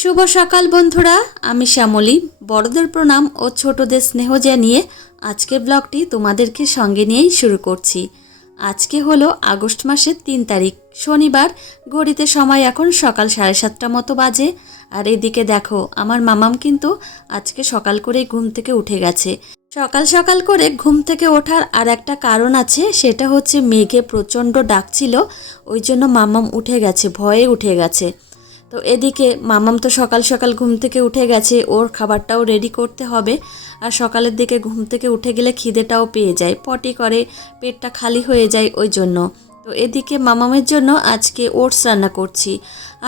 শুভ সকাল বন্ধুরা, আমি শ্যামলী। বড়দের প্রণাম ও ছোটদের স্নেহ জানিয়ে আজকের ব্লগটি তোমাদেরকে সঙ্গে নিয়েই শুরু করছি। আজকে হলো আগস্ট মাসের তিন তারিখ, শনিবার। ঘড়িতে সময় এখন সকাল সাড়ে সাতটা মতো বাজে। আর এদিকে দেখো, আমার মামাম কিন্তু আজকে সকাল করেই ঘুম থেকে উঠে গেছে। সকাল সকাল করে ঘুম থেকে ওঠার আর একটা কারণ আছে, সেটা হচ্ছে মেঘে প্রচণ্ড ডাকছিল ওই জন্য মামাম উঠে গেছে, ভয়ে উঠে গেছে। তো এদিকে মামাম তো সকাল সকাল ঘুম থেকে উঠে গেছে, ওর খাবারটাও রেডি করতে হবে। আর সকালের দিকে ঘুম থেকে উঠে গেলে খিদেটাও পেয়ে যায়, পটি করে, পেটটা খালি হয়ে যায় ওই জন্য। তো এদিকে মামামের জন্য আজকে ওটস রান্না করছি।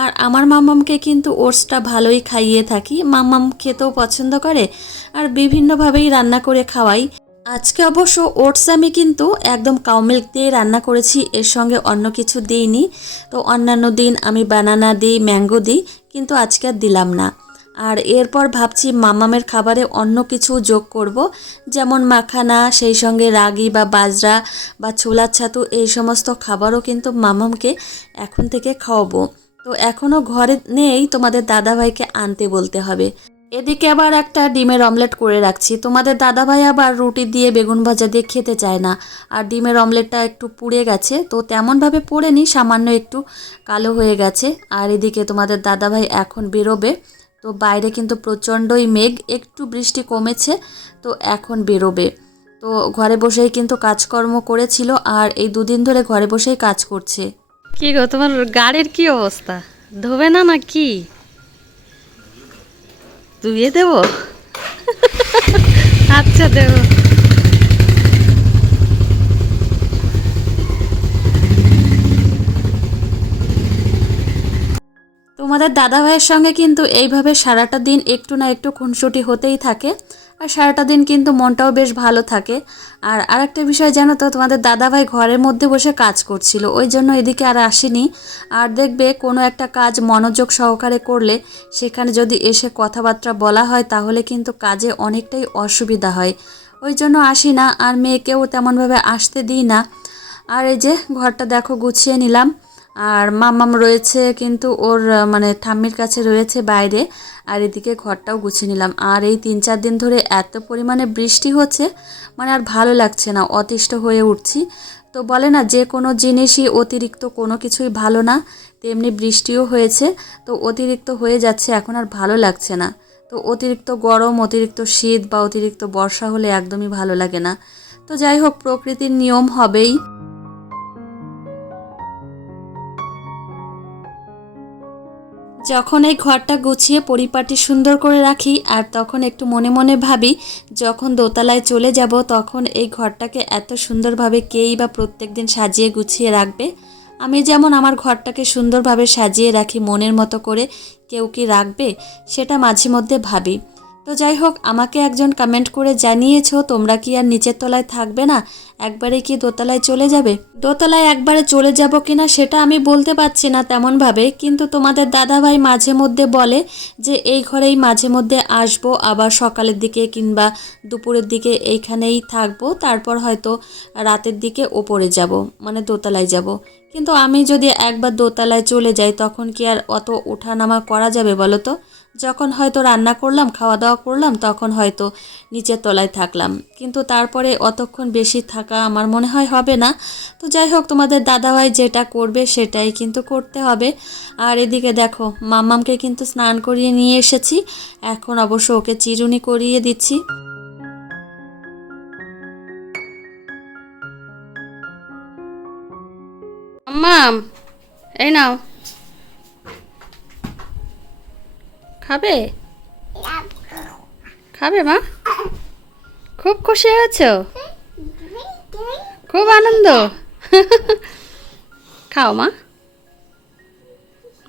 আর আমার মামামকে কিন্তু ওটসটা ভালোই খাইয়ে থাকি, মামাম খেতেও পছন্দ করে, আর বিভিন্নভাবেই রান্না করে খাওয়াই। আজকে অবশ্য ওটস আমি কিন্তু একদম কাউ মিল্ক দিয়ে রান্না করেছি, এর সঙ্গে অন্য কিছু দিইনি। তো অন্যান্য দিন আমি বানানা দিই, ম্যাঙ্গো দিই, কিন্তু আজকে আর দিলাম না। আর এরপর ভাবছি মামামের খাবারে অন্য কিছু যোগ করব, যেমন মাখানা, সেই সঙ্গে রাগি বা বাজরা বা ছোলার ছাতু, এই সমস্ত খাবারও কিন্তু মামামকে এখন থেকে খাওয়াবো। তো এখনও ঘরে নেই, তোমাদের দাদাভাইকে আনতে বলতে হবে। এদিকে আবার একটা ডিমের অমলেট করে রাখছি। তোমাদের দাদাভাই আবার রুটি দিয়ে বেগুন ভাজা দিয়ে খেতে চায় না। আর ডিমের অমলেটটা একটু পুড়ে গেছে, তো তেমনভাবে পড়েনি, সামান্য একটু কালো হয়ে গেছে। আর এদিকে তোমাদের দাদাভাই এখন বেরোবে, তো বাইরে কিন্তু প্রচণ্ডই মেঘ, একটু বৃষ্টি কমেছে, তো এখন বেরোবে। তো ঘরে বসেই কিন্তু কাজকর্ম করেছিল, আর এই দুদিন ধরে ঘরে বসেই কাজ করছে। কি গো, তোমার গাড়ির কি অবস্থা? ধোবে না না কি ধুয়ে দেব? আচ্ছা দেব। তোমাদের দাদা ভাইয়ের সঙ্গে কিন্তু এইভাবে সারাটা দিন একটু না একটু খুনসুটি হতেই থাকে। আর সারাটা দিন কিন্তু মনটাও বেশ ভালো থাকে। আর আরেকটা বিষয় জানো তো, তোমাদের দাদাভাই ঘরের মধ্যে বসে কাজ করছিল, ওই জন্য এদিকে আর আসেনি। আর দেখবে কোনো একটা কাজ মনোযোগ সহকারে করলে সেখানে যদি এসে কথাবার্তা বলা হয়, তাহলে কিন্তু কাজে অনেকটাই অসুবিধা হয়। ওই জন্য আসি না, আর মেয়েকেও তেমনভাবে আসতে দিই না। আর এই যে ঘরটা দেখো গুছিয়ে নিলাম। আর মামাম রয়েছে, কিন্তু ওর মানে ঠাম্মির কাছে রয়েছে বাইরে। আর এদিকে ঘরটাও গুছিয়ে নিলাম। আর এই তিন চার দিন ধরে এত পরিমাণে বৃষ্টি হচ্ছে মানে আর ভালো লাগছে না, অতিষ্ঠ হয়ে উঠছি। তো বলে না, যে কোনো জিনিসই অতিরিক্ত কোনো কিছুই ভালো না, তেমনি বৃষ্টিও হয়েছে। তো অতিরিক্ত হয়ে যাচ্ছে, এখন আর ভালো লাগছে না। তো অতিরিক্ত গরম, অতিরিক্ত শীত বা অতিরিক্ত বর্ষা হলে একদমই ভালো লাগে না। তো যাই হোক, প্রকৃতির নিয়ম হবেই। যখন এই ঘরটা গুছিয়ে পরিপাটি সুন্দর করে রাখি আর তখন একটু মনে মনে ভাবি, যখন দোতলায় চলে যাব তখন এই ঘরটাকে এত সুন্দরভাবে কেই বা প্রত্যেক দিন সাজিয়ে গুছিয়ে রাখবে? আমি যেমন আমার ঘরটাকে সুন্দরভাবে সাজিয়ে রাখি মনের মতো করে কেউ কি রাখবে? সেটা মাঝে মধ্যে ভাবি। তো যাই হোক আমাকে একজন কমেন্ট করে জানিয়েছো, তোমরা কি আর নিচের তলায় থাকবে না? একবারে কি দোতলায় চলে যাবে? দোতলায় একবারে চলে যাব কিনা সেটা আমি বলতে পারছি না তেমনভাবে, কিন্তু তোমাদের দাদাভাই মাঝে মধ্যে বলে যে, এই ঘরেই মাঝে মধ্যে আসব, আবার সকালের দিকে কিংবা দুপুরের দিকে এইখানেই থাকব, তারপর হয়তো রাতের দিকে ওপরে যাব মানে দোতলায় যাব। কিন্তু আমি যদি একবার দোতলায় চলে যাই, তখন কি আর অত ওঠানামা করা যাবে বলো তো? যখন হয়তো রান্না করলাম খাওয়া দাওয়া করলাম, তখন হয়তো নিচের তলায় থাকলাম। কিন্তু তারপরে অতক্ষণ বেশি থাকা আমার মনে হয় হবে না। তো যাই হোক, তোমাদের দাদাভাই যেটা করবে সেটাই কিন্তু করতে হবে। আর এদিকে দেখো, মাম্মামকে কিন্তু স্নান করিয়ে নিয়ে এসেছি। এখন অবশ্য ওকে চিরুনি করিয়ে দিচ্ছি। মাম এই নাও। খাবে? খাবে মা? খুব খুশি হয়েছ? খুব আনন্দ। খাও মা।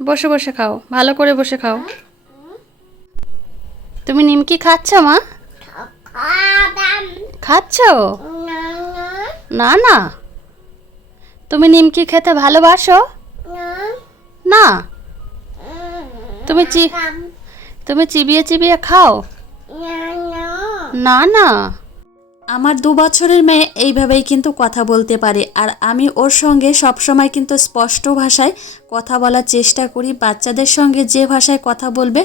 বসে বসে খাও, ভালো করে বসে খাও। তুমি নিমকি খাচ্ছ মা? খাচ্ছ? না না। তুমি নিমকি খেতে ভালোবাসো? না। তুমি চি তুমি চিবিয়ে চিবিয়ে খাও? না না। আমার দু বছরের মেয়ে এইভাবেই কিন্তু কথা বলতে পারে, আর আমি ওর সঙ্গে সবসময় কিন্তু স্পষ্ট ভাষায় কথা বলার চেষ্টা করি। বাচ্চাদের সঙ্গে যে ভাষায় কথা বলবে,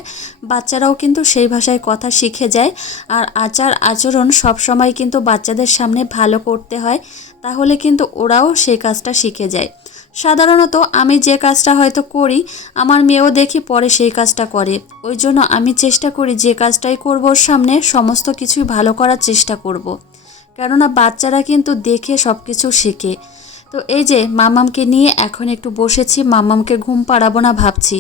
বাচ্চারাও কিন্তু সেই ভাষায় কথা শিখে যায়, আর আচার আচরণ সবসময় কিন্তু বাচ্চাদের সামনে ভালো করতে হয়, তাহলে কিন্তু ওরাও সেই কাজটা শিখে যায়। সাধারণত আমি যে কাজটা হয়তো করি, আমার মেয়েও দেখি পরে সেই কাজটা করে। ওই জন্য আমি চেষ্টা করি যে কাজটাই করব সামনে সমস্ত কিছুই ভালো করার চেষ্টা করব। কেননা বাচ্চারা কিন্তু দেখে সব কিছু শেখে। তো এই যে মামামকে নিয়ে এখন একটু বসেছি, মামামকে ঘুম পাড়াবো না ভাবছি।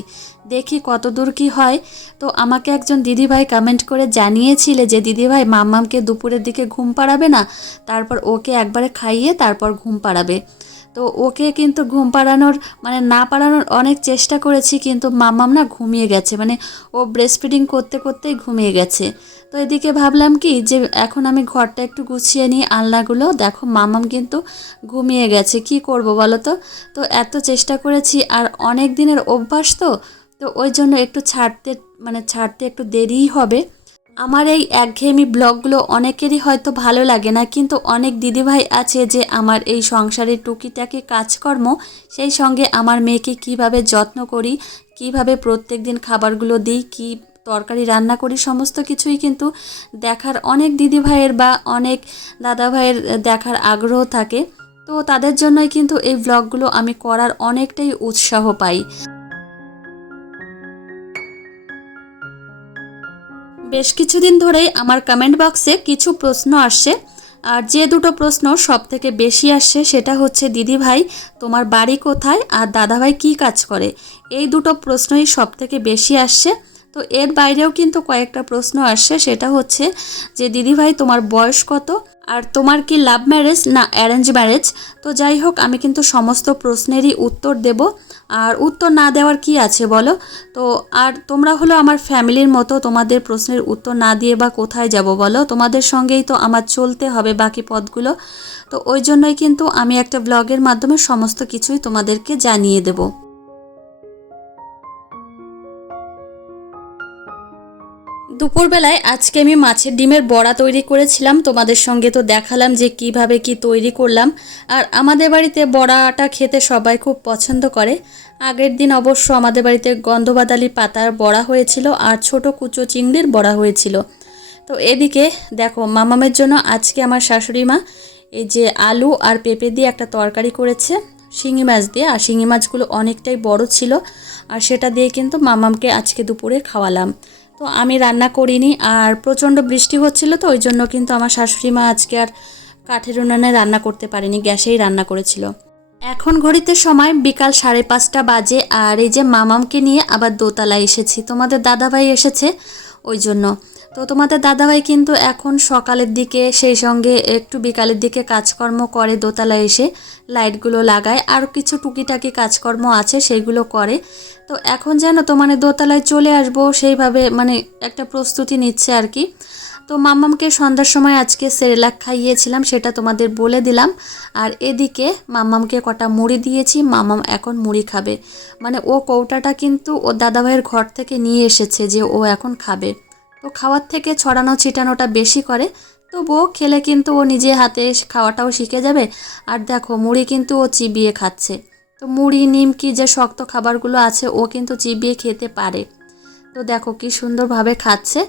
দেখি কত দূর কী হয়। তো আমাকে একজন দিদিভাই কমেন্ট করে জানিয়েছিলে যে, দিদিভাই, মামামকে দুপুরের দিকে ঘুম পাড়াবে না? তারপর ওকে একবারে খাইয়ে তারপর ঘুম পাড়াবে। তো ওকে কিন্তু ঘুম পাড়ানোর মানে না পাড়ানোর অনেক চেষ্টা করেছি, কিন্তু মামাম না ঘুমিয়ে গেছে। মানে ও ব্রেস্ট ফিডিং করতে করতেই ঘুমিয়ে গেছে। তো এদিকে ভাবলাম কি যে এখন আমি ঘরটা একটু গুছিয়ে নিই, আলনাগুলো। দেখো মামাম কিন্তু ঘুমিয়ে গেছে। কি করব বলো তো? তো এত চেষ্টা করেছি আর অনেক দিনের অভ্যাস তো। তো ওই জন্য একটু ছাড়তে মানে ছাড়তে একটু দেরিই হবে। আমার এই একঘেয়েমি ব্লগগুলো অনেকেরই হয়তো ভালো লাগে না, কিন্তু অনেক দিদিভাই আছে যে আমার এই সংসারের টুকিটাকি কাজকর্ম, সেই সঙ্গে আমার মেয়েকে কীভাবে যত্ন করি, কীভাবে প্রত্যেক দিন খাবারগুলো দিই, কী তরকারি রান্না করি, সমস্ত কিছুই কিন্তু দেখার অনেক দিদিভাইয়ের বা অনেক দাদাভাইয়ের দেখার আগ্রহ থাকে। তো তাদের জন্যই কিন্তু এই ব্লগগুলো আমি করার অনেকটাই উৎসাহ পাই। বেশ কিছুদিন ধরেই আমার কমেন্ট বক্সে কিছু প্রশ্ন আসছে আর যে দুটো প্রশ্ন সব থেকে বেশি আসছে সেটা হচ্ছে, দিদি ভাই, তোমার বাড়ি কোথায়? আর দাদাভাই কি কাজ করে? এই দুটো প্রশ্নই সব থেকে বেশি আসছে তো এর বাইরেও কিন্তু কয়েকটা প্রশ্ন আসছে। সেটা হচ্ছে যে দিদিভাই তোমার বয়স কত? আর তোমার কি লাভ ম্যারেজ না অ্যারেঞ্জ ম্যারেজ তো যাই হোক, আমি কিন্তু সমস্ত প্রশ্নেরই উত্তর দেব। আর উত্তর না দেওয়ার কি আছে বলো? তো, আর তোমরা হলো আমার ফ্যামিলির মতো তোমাদের প্রশ্নের উত্তর না দিয়ে বা কোথায় যাব বলো? তোমাদের সঙ্গেই তো আমার চলতে হবে বাকি পদগুলো। তো ওই জন্যই কিন্তু আমি একটা ব্লগের মাধ্যমে সমস্ত কিছুই তোমাদেরকে জানিয়ে দেবো। দুপুরবেলায় আজকে আমি মাছের ডিমের বড়া তৈরি করেছিলাম। তোমাদের সঙ্গে তো দেখালাম যে কীভাবে কি তৈরি করলাম। আর আমাদের বাড়িতে বড়াটা খেতে সবাই খুব পছন্দ করে। আগের দিন অবশ্য আমাদের বাড়িতে গন্ধবাদালি পাতার বড়া হয়েছিল আর ছোট কুচো চিংড়ির বড়া হয়েছিল। তো এদিকে দেখো, মামামের জন্য আজকে আমার শাশুড়ি মা এই যে আলু আর পেঁপে দিয়ে একটা তরকারি করেছে, শিঙি মাছ দিয়ে। আর শিঙি মাছগুলো অনেকটাই বড় ছিল। আর সেটা দিয়ে কিন্তু মামামকে আজকে দুপুরে খাওয়ালাম। তো আমি রান্না করিনি আর প্রচণ্ড বৃষ্টি হচ্ছিল তো, ওই জন্য কিন্তু আমার শাশুড়ি মা আজকে আর কাঠের উনানে রান্না করতে পারেনি, গ্যাসেই রান্না করেছিল। এখন ঘড়িতে সময় বিকাল সাড়ে পাঁচটা বাজে আর এই যে মামামকে নিয়ে আবার দোতলায় এসেছি। তোমাদের দাদাভাই এসেছে ওই জন্য তো তোমাদের দাদাভাই কিন্তু এখন সকালের দিকে, সেই সঙ্গে একটু বিকালের দিকে কাজকর্ম করে দোতলা এসে লাইটগুলো লাগায় আর কিছু টুকিটাকি কাজকর্ম আছে সেইগুলো করে। তো এখন যেন তো মানে দোতলায় চলে আসব, সেইভাবে মানে একটা প্রস্তুতি নিচ্ছে আর কি। তো মাম্মামকে সন্ধ্যার সময় আজকে সেরেলাক খাইয়েছিলাম, সেটা তোমাদের বলে দিলাম। আর এদিকে মাম্মামকে কটা মুড়ি দিয়েছি, মাম্মাম এখন মুড়ি খাবে। মানে ও কৌটাটা কিন্তু ও দাদাভাইয়ের ঘর থেকে নিয়ে এসেছে যে ও এখন খাবে। তো খাওয়ার থেকে ছড়ানো, ছিটানোটা বেশি করে, তবুও খেলে কিন্তু ও নিজে হাতে খাওয়াটাও শিখে যাবে। আর দেখো, মুড়ি কিন্তু ও চিবিয়ে খাচ্ছে। তো মুড়ি, নিমকি যে শক্ত খাবারগুলো আছে, ও কিন্তু চিবিয়ে খেতে পারে। তো দেখো কি সুন্দরভাবে খাচ্ছে।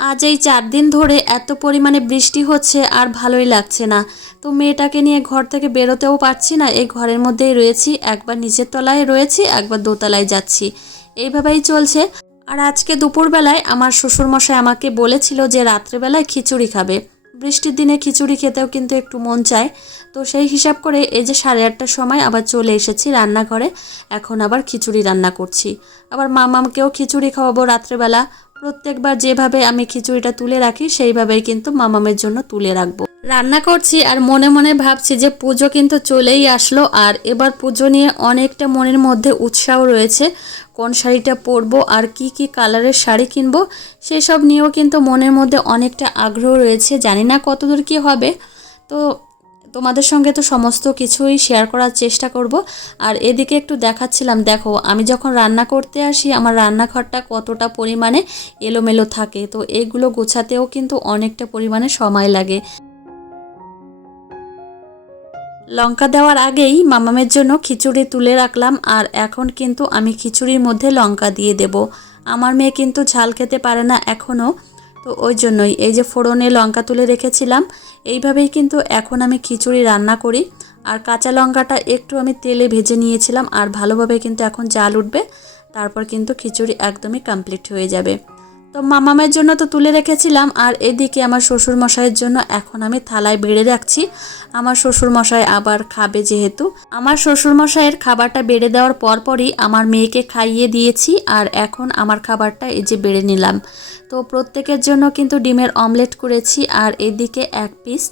আজ এই চার দিন ধরে এত পরিমাণে বৃষ্টি হচ্ছে আর ভালোই লাগছে না। তো মেয়েটাকে নিয়ে ঘর থেকে বেরোতেও পারছি না। এই ঘরের মধ্যেই রয়েছি। একবার নিচের তলায় রয়েছি, একবার দোতলায় যাচ্ছি। এইভাবেই চলছে। আর আজকে দুপুরবেলায় আমার শ্বশুরমশাই আমাকে বলেছিল যে রাত্রেবেলায় খিচুড়ি খাবে। বৃষ্টির দিনে খিচুড়ি খেতেও কিন্তু একটু মন চায়। তো সেই হিসাব করে এই যে সাড়ে আটটার সময় আবার চলে এসেছি রান্নাঘরে। এখন আবার খিচুড়ি রান্না করছি। আবার মামামকেও খিচুড়ি খাওয়াবো রাত্রেবেলা। প্রত্যেকবার যেভাবে আমি খিচুড়িটা তুলে রাখি, সেইভাবেই কিন্তু মামামের জন্য তুলে রাখব। রান্না করছি আর মনে মনে ভাবছি যে পুজো কিন্তু চলেই আসলো আর এবার পুজো নিয়ে অনেকটা মনের মধ্যে উৎসাহ রয়েছে, কোন শাড়িটা পরবো আর কি কি কালারের শাড়ি কিনবো, সেসব নিয়েও কিন্তু মনের মধ্যে অনেকটা আগ্রহ রয়েছে, জানি না কতদূর কি হবে। তো তোমাদের সঙ্গে তো সমস্ত কিছুই শেয়ার করার চেষ্টা করব। আর এদিকে একটু দেখাচ্ছিলাম, দেখো, আমি যখন রান্না করতে আসি, আমার রান্নাঘরটা কতটা পরিমাণে এলোমেলো থাকে। তো এগুলো গোছাতেও কিন্তু অনেকটা পরিমাণে সময় লাগে। লঙ্কা দেওয়ার আগেই মামামের জন্য খিচুড়ি তুলে রাখলাম, আর এখন কিন্তু আমি খিচুড়ির মধ্যে লঙ্কা দিয়ে দেব। আমার মেয়ে কিন্তু ঝাল খেতে পারে না এখনও। তো ওই জন্যই এই যে ফোড়নে লঙ্কা তুলে রেখেছিলাম, এইভাবেই কিন্তু এখন আমি খিচুড়ি রান্না করি। আর কাঁচা লঙ্কাটা একটু আমি তেলে ভেজে নিয়েছিলাম, আর ভালোভাবে কিন্তু এখন জাল উঠবে, তারপর কিন্তু খিচুড়ি একদমই কমপ্লিট হয়ে যাবে। তো মামামের জন্য তো তুলে রেখেছিলাম, আর এদিকে আমার শ্বশুর মশাইয়ের জন্য এখন আমি থালায় বেড়ে রাখছি। আমার শ্বশুর মশাই আবার খাবে যেহেতু। আমার শ্বশুর মশাইয়ের খাবারটা বেড়ে দেওয়ার পরপরই আমার মেয়েকে খাইয়ে দিয়েছি, আর এখন আমার খাবারটা এই যে বেড়ে নিলাম। তো প্রত্যেকের জন্য কিন্তু ডিমের অমলেট করেছি, আর এদিকে এক পিস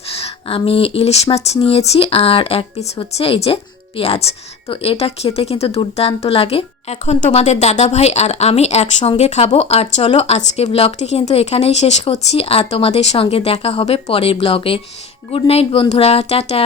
আমি ইলিশ মাছ নিয়েছি, আর এক পিস হচ্ছে এই যে পেঁয়াজ। তো এটা খেতে কিন্তু দুর্দান্ত লাগে। এখন তোমাদের দাদা ভাই আর আমি একসঙ্গে খাব। আর চলো আজকে ব্লগটি কিন্তু এখানেই শেষ করছি। আর তোমাদের সঙ্গে দেখা হবে পরের ব্লগে। গুড নাইট বন্ধুরা, টাটা।